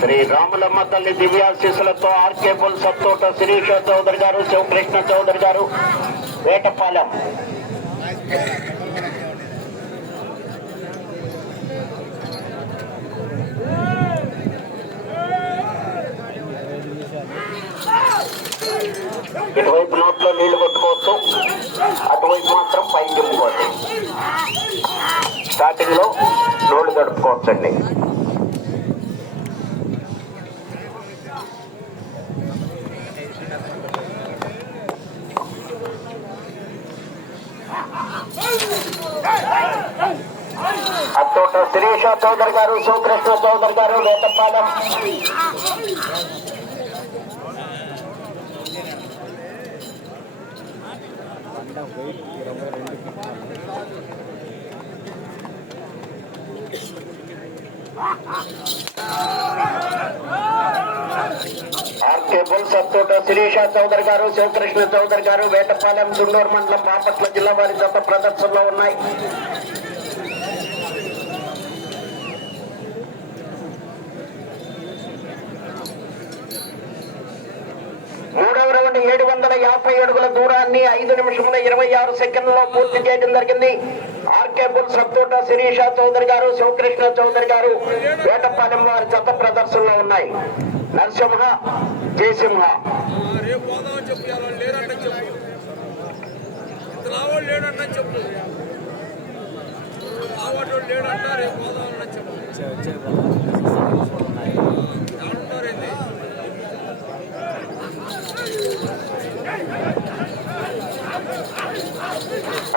శ్రీ రాములమ్మ తల్లి దివ్యాశీసులతో RK bull సత్తోట Sirisha Chowdary గారు, శివకృష్ణ చౌదరి గారు, వేటపాలెం. ఇటువైపు నోట్లో నీళ్లు కొట్టుకోవచ్చు, అటువైపు మాత్రం పైకి చెప్పుకోవచ్చు. స్టార్టింగ్ లో నోళ్ళు గడుపుకోవచ్చండి. అత్తోట శిరీష చౌదరి గారు, శివకృష్ణ చౌదరి గారు, వేటపాలెం. ఆర్కే బుల్స్ అత్తోట శిరీష చౌదరి గారు, శివకృష్ణ చౌదరి గారు, వేటపాలెం, దుండూరు మండలం, బాపట్ల జిల్లా వారి జత ప్రదర్శనలో ఉన్నాయి. మూడవ రౌండ్ 750 అడుగుల దూరాన్ని 5 నిమిషముల 26 సెకండ్లలో పూర్తి చేయడం జరిగింది. ఆర్కే బుల్స్ అత్తోట శిరీష చౌదరి గారు, శివకృష్ణ చౌదరి గారు, వేటపాలెం వారి జత ప్రదర్శనలో ఉన్నాయి. నరసింహ, జయసింహ.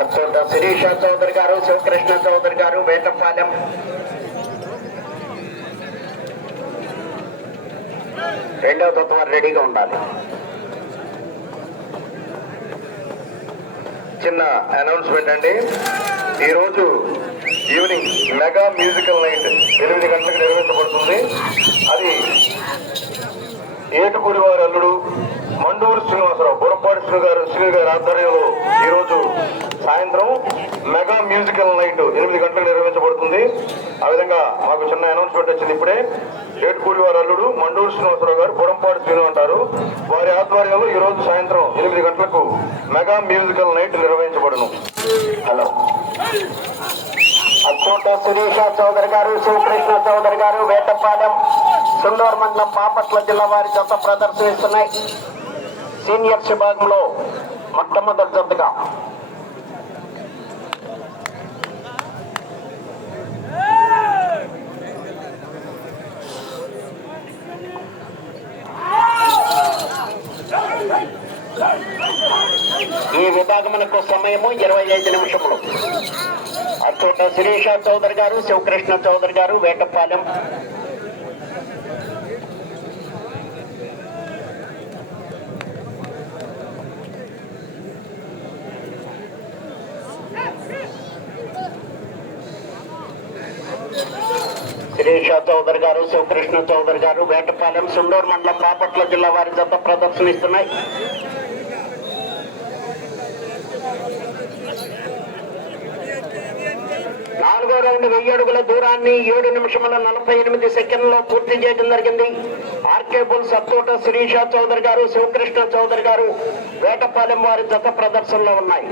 అత్తోట శిరీష చౌదరి గారు, శివకృష్ణ చౌదరి గారు, వేటపాలెం. రెండవ తత్వ రెడీగా ఉండాలి. చిన్న అనౌన్స్మెంట్ అండి. ఈరోజు ఈవినింగ్ మెగా మ్యూజికల్ నైట్ 8 గంటలకు నిర్వహించబడుతుంది. అది ఏటుకూరి వారి అల్లుడు మండూరు శ్రీనివాసరావు, బురపాటి శ్రీ గారి ఆధ్వర్యంలో ఈరోజు సాయంత్రం మెగా మ్యూజికల్ నైట్ 8 గంటలకు నిర్వహించబడుతుంది. ఆ విధంగా మాకు చిన్న అనౌన్స్మెంట్ వచ్చింది ఇప్పుడే. ఏటుకూరి వారి అల్లుడు మండూరు శ్రీనివాసరావు గారు, బురంపాటి శ్రీను అంటారు, వారి ఆధ్వర్యంలో ఈ రోజు సాయంత్రం 8 గంటలకు మెగా మ్యూజికల్ నైట్ నిర్వహించబడును. హలో. అత్తోట శిరీష చౌదరి గారు, శివకృష్ణ చౌదరి గారు, వేటపాలెం, దుండూరు మండలం, బాపట్ల జిల్లా వారి జత ప్రదర్శిస్తున్నాయి. సీనియర్స్ విభాగంలో మొట్టమొదటి జతగా ఈ విభాగమునకు సమయము 25 నిమిషములు. అత్తోట శిరీష చౌదరి గారు, శివకృష్ణ చౌదరి గారు, వేటపాలెం. శిరీష చౌదరి గారు, శివకృష్ణ చౌదరి గారు, వేటపాలెం, సుండూరు మండలం, బాపట్ల జిల్లా వారి జత ప్రదర్శనిస్తున్నాయి. నాలుగో రౌండ్ 1000 అడుగుల దూరాన్ని 7 నిమిషముల 48 సెకండ్లలో పూర్తి చేయడం జరిగింది. ఆర్కే బుల్స్ అత్తోట శిరీష చౌదరి గారు, శివకృష్ణ చౌదరి గారు, వేటపాలెం వారి జత ప్రదర్శనలో ఉన్నాయి.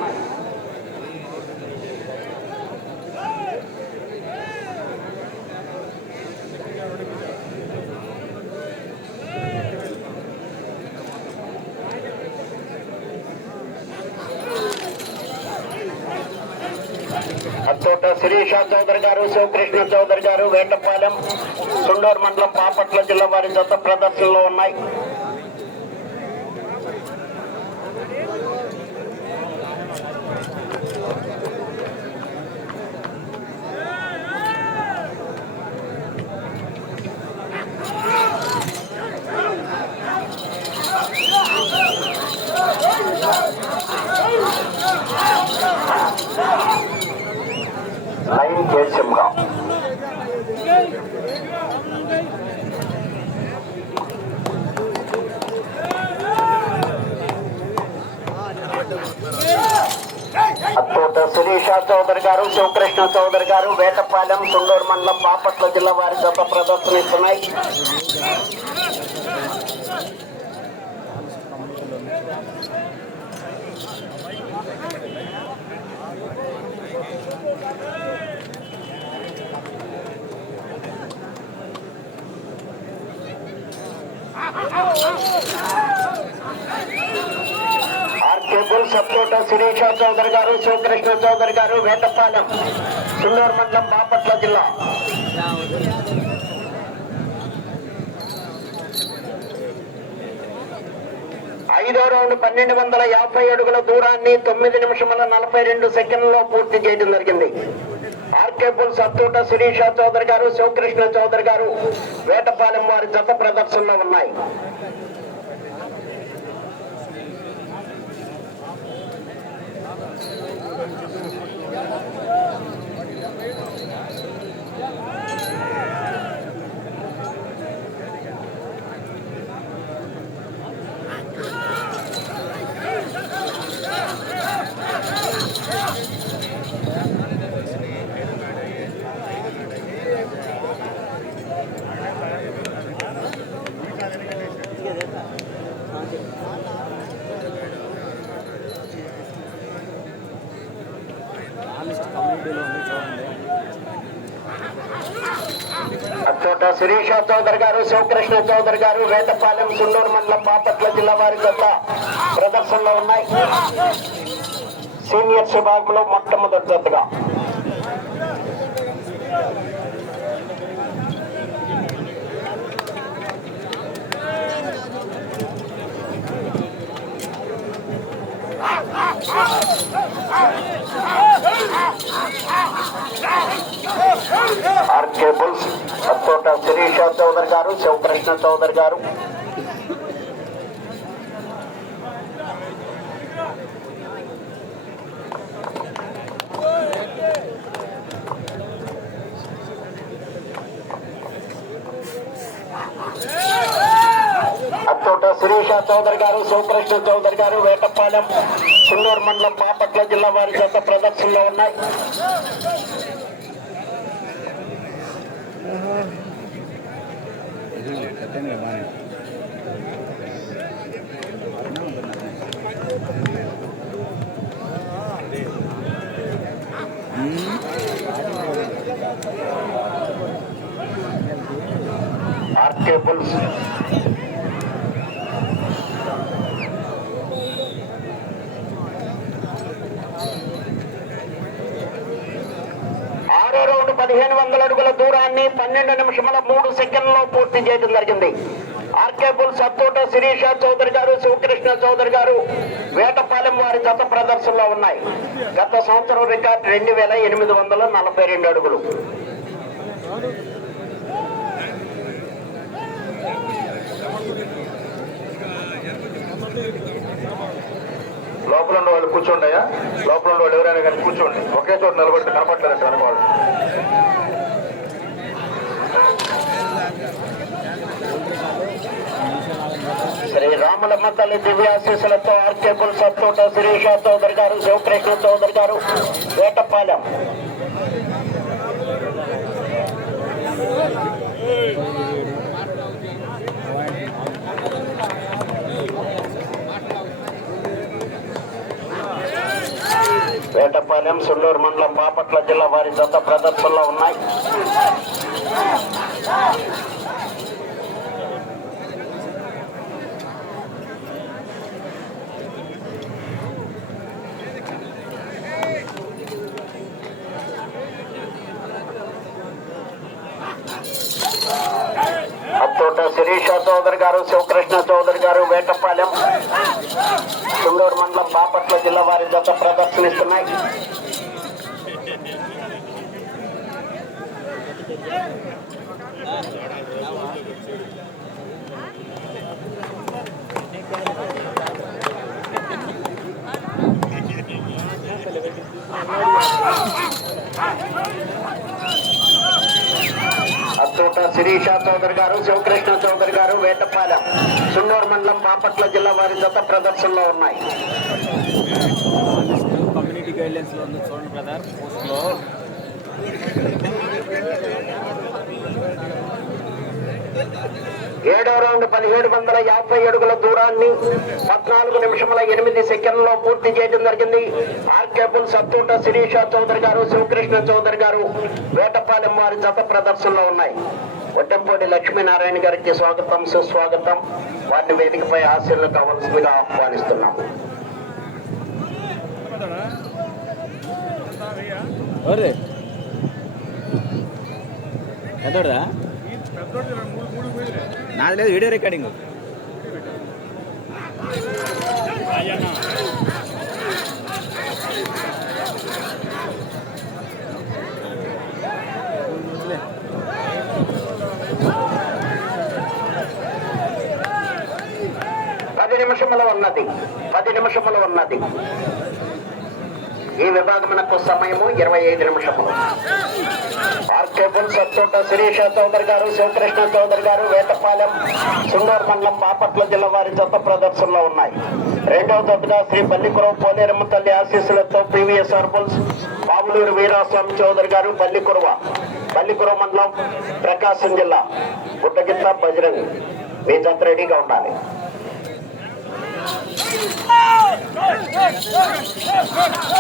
అత్తోట శిరీష చౌదరి గారు, శివకృష్ణ చౌదరి గారు, వేటపాలెం, సుండూరు మండలం, బాపట్ల జిల్లా వారి జత ప్రదర్శనలో ఉన్నాయి. లైన్ జయసింహ. అత్తోట శిరీష చౌదరి గారు, శివకృష్ణ చౌదరి గారు, వేటపాలెం, సుండూరు మండలం, బాపట్ల జిల్లా వారి జత ప్రదర్శనిస్తున్నాయి. సప్తోట శిరీష చౌదరి గారు, శివకృష్ణ చౌదరి గారు, వేటపాలెం, సుండూరు మండలం, బాపట్ల జిల్లా. ఐదో రౌండ్ 1250 అడుగుల దూరాన్ని 9 నిమిషముల 42 సెకండ్లలో పూర్తి చేయడం జరిగింది. ఆర్కేపుల్ సత్తోట శిరీష చౌదరి గారు, శివకృష్ణ చౌదరి గారు, వేటపాలెం వారి జత ప్రదర్శనలో ఉన్నాయి. అచ్చోట శిరీష చౌదరి గారు, శివకృష్ణ చౌదరి గారు, వేటపాలెం, సుండూరు మండలం, బాపట్ల జిల్లా వారి జత ప్రదర్శనలో ఉన్నాయి. సీనియర్స్ విభాగంలో మొట్టమొదటి జతగా ఆర్కే బుల్స్ అచ్చోట శిరీష చౌదరి గారు, శివకృష్ణ చౌదరి గారు. అచ్చోట శిరీష చౌదరి గారు, శివకృష్ణ చౌదరి గారు, వేటపాలెం, సుండూరు మండలం, బాపట్ల జిల్లా వారి జత ప్రదర్శనలో ఉన్నాయి. ఆర్కే బుల్స్ ఆరో రౌండ్ 1500 అడుగుల దూరాన్ని 12 నిమిషముల 3 సెకండ్లలో పూర్తి చేయడం జరిగింది. ఆర్కే బుల్స్ అత్తోట శిరీష చౌదరి గారు, శివకృష్ణ చౌదరి గారు, వేటపాలెం వారి జత ప్రదర్శనలో ఉన్నాయి. గత సంవత్సరం రికార్డు 2842 అడుగులు. లోపల ఉన్న వాళ్ళు కూర్చోండియా, లోపల ఉన్న వాళ్ళు ఎవరైనా కానీ కూర్చోండి. ఒకే చోట నిలబడి కనపడలేదంటే అనుకోవాలి. శ్రీ రాములమ్మ తల్లి దివ్యాశీస్సులతో ఆర్కేబుల్ సత్తోట శిరీష చౌదరి గారు, శివకృష్ణ చౌదరి గారు, వేటపాలెం. వేటపాలెం, సుండూరు మండలం, బాపట్ల జిల్లా వారి జత ప్రదర్శనలో ఉన్నాయి. అత్తోట శిరీష చౌదరి గారు, శివకృష్ణ చౌదరి గారు, వేటపాలెం, సుండూరు మండలం, బాపట్ల జిల్లా వారి జత ప్రదర్శనిస్తున్నాయి. అచ్చోట శిరీష చౌదరి గారు, శివకృష్ణ చౌదరి గారు, వేటపాలెం, సుండూరు మండలం, బాపట్ల జిల్లా వారి జత ప్రదర్శనలో ఉన్నాయి. సేఫ్టీ గైడ్లైన్స్ లో ఉంది చూడండి బ్రదర్ పోస్ట్ లో. ఏడవ రౌండ్ 1750 అడుగుల దూరాన్ని 14 నిమిషముల 8 సెకండ్లలో పూర్తి చేయడం జరిగింది. ఆర్కేబుల్ సత్తూట శిరీష చౌదరి గారు, శివకృష్ణ చౌదరి గారు వేటపాలెం వారి జత ప్రదర్శనలో ఉన్నాయి. ఒట్టంపూడి లక్ష్మీనారాయణ గారికి స్వాగతం, సుస్వాగతం. వారిని వేదికపై ఆశీర్లు కావాల్సిందిగా ఆహ్వానిస్తున్నాం. నాది లేదు వీడియో రికార్డింగ్. పది నిమిషములు ఉన్నది. ఈ విభాగమునకు సమయము 25 నిమిషములు. ఆర్కేబుల్ సత్తూట శిరీష చౌదరి గారు, శివకృష్ణ చౌదరి గారు వేటపాలెం సుండూరు మండలం బాపట్ల జిల్లా వారి జత ప్రదర్శనలో ఉన్నాయి. రెండవ జతగా శ్రీ పల్లికురవ పోలేరమ్మ తల్లి ఆశీస్సులతో పివిఎస్ఆర్ బుల్స్ బాబులూరు వీరాస్వామి చౌదరి గారు పల్లికురవ మండలం ప్రకాశం జిల్లా గుట్టగిత్త బజరంగ్. మీ జత రెడీగా ఉండాలి.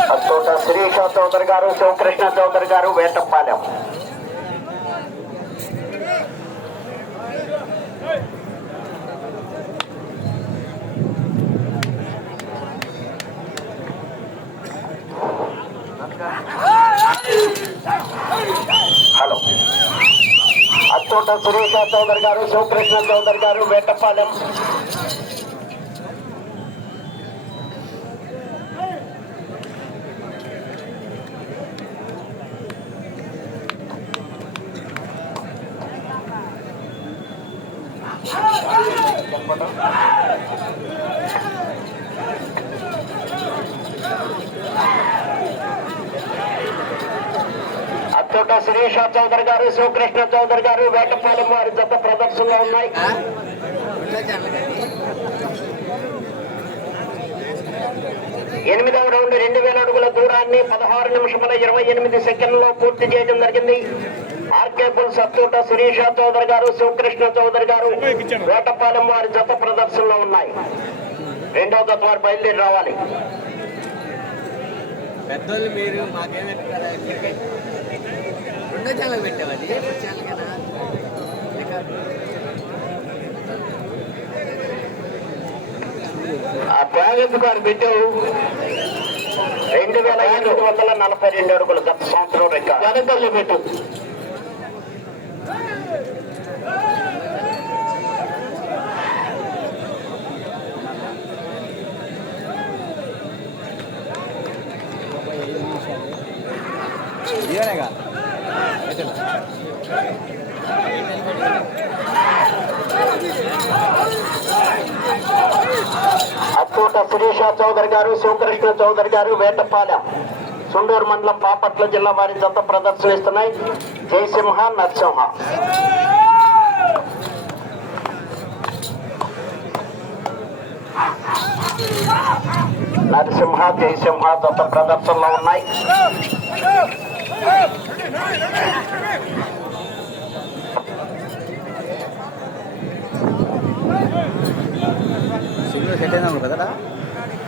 సత్తూట శిరీష చౌదరి గారు, శివకృష్ణ చౌదరి గారు వేటపాలెం. హలో, సత్తూట శిరీష చౌదరి గారు, శివకృష్ణ చౌదరి గారు వేటపాలెం. అచ్చోట శిరీష చౌదరి గారు, శివకృష్ణ చౌదరి గారు వేటపాలెం వారి జత ప్రదర్శనలో ఉన్నాయి. ఎనిమిదవ రౌండ్ 2000 అడుగుల దూరాన్ని 16 నిమిషముల 28 సెకండ్లలో పూర్తి చేయడం జరిగింది. ఆర్కేబుల్ సత్తూట శిరీష చౌదరి గారు, శివకృష్ణ చౌదరి గారు వేటపాలెం వారి జత ప్రదర్శనలో ఉన్నాయి. రెండవ జత వారు బయలుదేరి రావాలి. పెద్దోళ్ళు మీరు మాకేమైనా రెండో ఛానల్ పెట్టామండి. ఆ ప్రాజెక్టు గారు పెట్టావు 2842 అడుగులు గత సంవత్సరం రికార్డు. వెనకల్లో పెట్టు. అచ్చోట శిరీష చౌదరి గారు, శివకృష్ణ చౌదరి గారు వేటపాలెం సుండూరు మండలం బాపట్ల జిల్లా వారి జత ప్రదర్శనిస్తున్నాయి. జయసింహ, నరసింహ. జయసింహ జత ప్రదర్శనలో ఉన్నాయి. సిగ్నల్ సెట్ అయినప్పుడు కదా,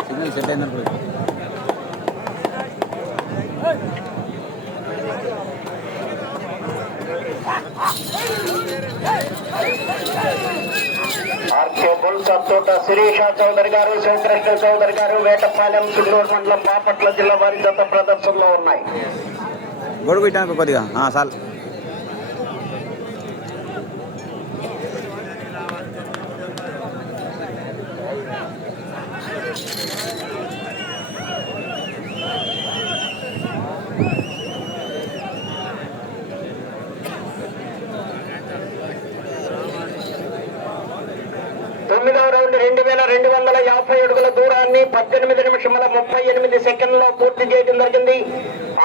సిగ్నల్ సెట్ అయినప్పుడు ఆర్కేబుల్ సత్తూట శిరీష చౌదరి గారు, శివకృష్ణ చౌదరి గారు వేటపాలెం సుండూరు మండలం బాపట్ల జిల్లా వారి జత ప్రదర్శనలో ఉన్నాయి. గొడుగు ఇట్టాను కొద్దిగా సార్. తొమ్మిదవ రౌండ్ 2250 అడుగుల దూరాన్ని 18 నిమిషముల 38 సెకండ్లలో పూర్తి చేయడం జరిగింది.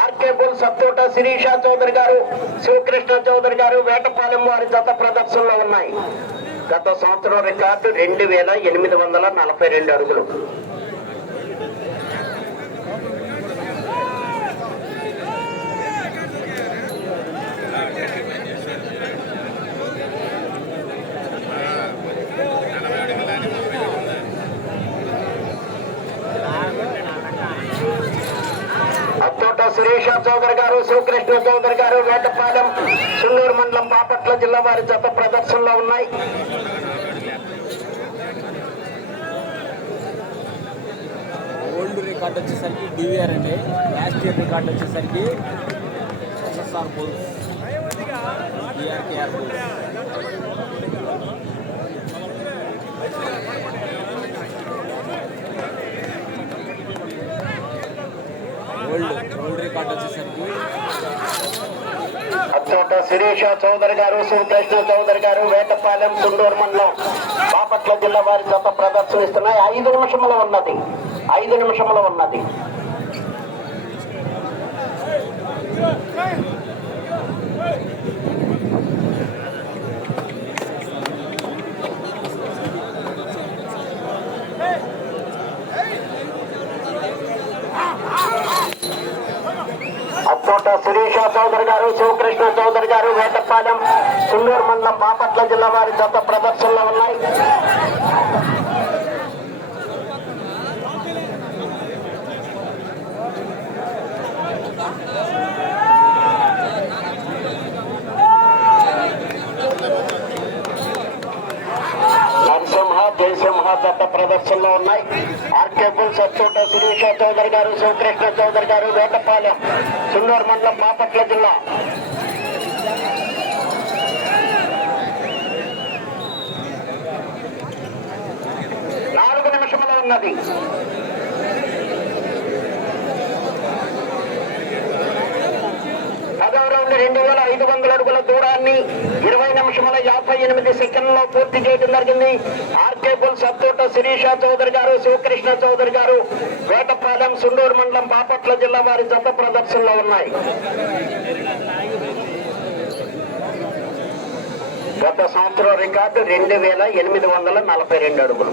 ఆర్కేబుల్ సత్తూట శిరీష చౌదరి గారు, శివకృష్ణ చౌదరి గారు వేటపాలెం వారి జత ప్రదర్శనలో ఉన్నాయి. గత సంవత్సరం రికార్డు 2842 అడుగులు. శిరీష చౌదరి గారు, శివకృష్ణ చౌదరి గారు, వేటపాలెం సున్నూరు మండలం బాపట్ల జిల్లా వారి జత ప్రదర్శనలో ఉన్నాయి. ఓల్డ్ రికార్డ్ వచ్చేసరికి డివిఆర్ అండి. లాస్ట్ ఇయర్ రికార్డ్ వచ్చేసరికి SSR bulls, DRKR bulls. Old record వచ్చేసరికి అచ్చోట శిరీష చౌదరి గారు, శివకృష్ణ చౌదరి గారు, వేటపాలెం సుండూరు మండలం బాపట్ల జిల్లా వారి జత ప్రదర్శనిస్తున్నాయి. 5 నిమిషంలో ఉన్నది, 5 నిమిషంలో ఉన్నది. అచ్చోట శిరీష చౌదరి గారు, శివకృష్ణ చౌదరి గారు, వేటపాలెం సున్నూరు మండలం బాపట్ల జిల్లా వారి జత ప్రదర్శనలో ఉన్నాయి. నరసింహ జయసింహ జత ప్రదర్శనలో ఉన్నాయి. ఆర్కే బుల్స్ అచ్చోట శిరీష చౌదరి గారు, శివకృష్ణ చౌదరి గారు, వేటపాలెం సున్నూరు మండలం బాపట్ల జిల్లా. నిమిషంలో ఉన్నది. రౌండ్ 2500 అడుగుల దూరాన్ని 20 నిమిషముల 58 సెకండ్లో పూర్తి చేయడం జరిగింది. ఆర్కే బుల్స్ అచ్చోట శిరీష చౌదరి గారు, శివకృష్ణ చౌదరి గారు, వేటపాలెం సుండూరు మండలం బాపట్ల జిల్లా వారి జత ప్రదర్శనలో ఉన్నాయి. గత సంవత్సరం రికార్డు 2842 అడుగులు.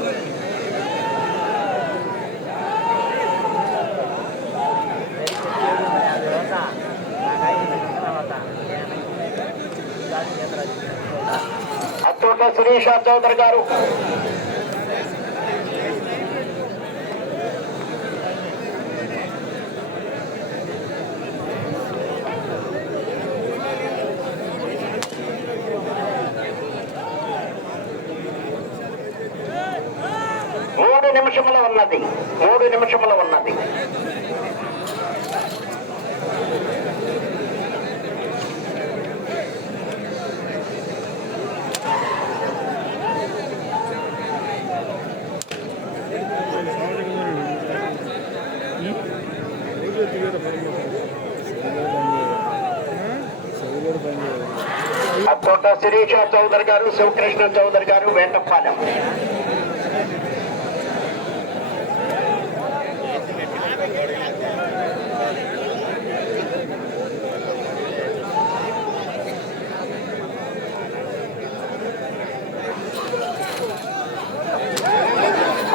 అచ్చోట శిరీష చౌదరి గారు, నిమిషంలో ఉన్నది, 3 నిమిషంలో ఉన్నది. అచ్చోట శిరీష చౌదరి గారు, శివకృష్ణ చౌదరి గారు, వేటపాలెం.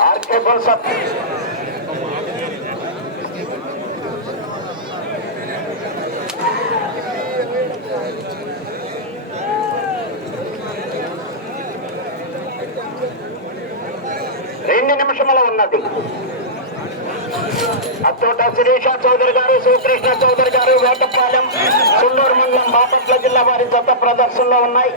ఆర్కే బుల్స్ నిమిషంలో ఉన్నది. అచ్చోట శిరీష చౌదరి గారు, శివకృష్ణ చౌదరి గారు, వేటపాలెం సున్నూరు మండలం బాపట్ల జిల్లా వారి జత ప్రదర్శనలో ఉన్నాయి.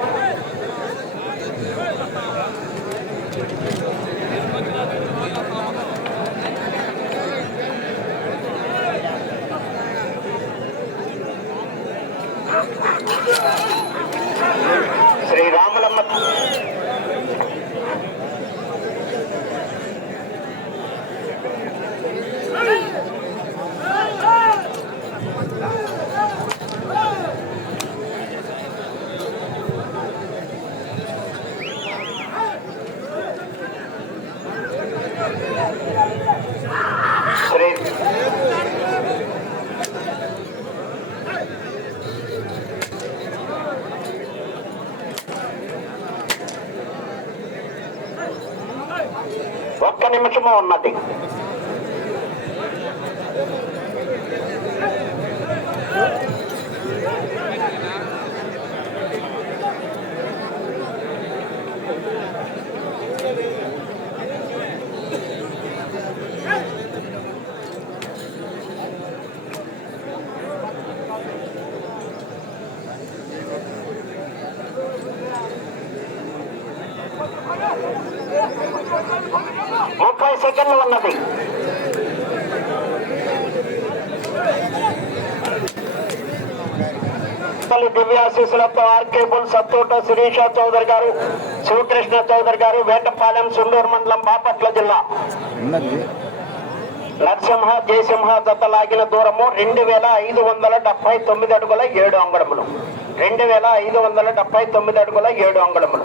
శ్రీరాములమ్మ ఒక్క నిమిషము ఉన్నది. 30 సెకండ్లు ఉన్నది. దివ్యాశీసులతో ఆర్కే బుల్ సత్తోట శిరీష చౌదరి గారు, శివకృష్ణ చౌదరి గారు, వేటపాలెం, సుండూరు మండలం, బాపట్ల జిల్లా. నరసింహ జయసింహ జత లాగిన దూరము 2579 అడుగుల 7 అంగుళములు. 2579 అడుగుల 7 అంగుళములు.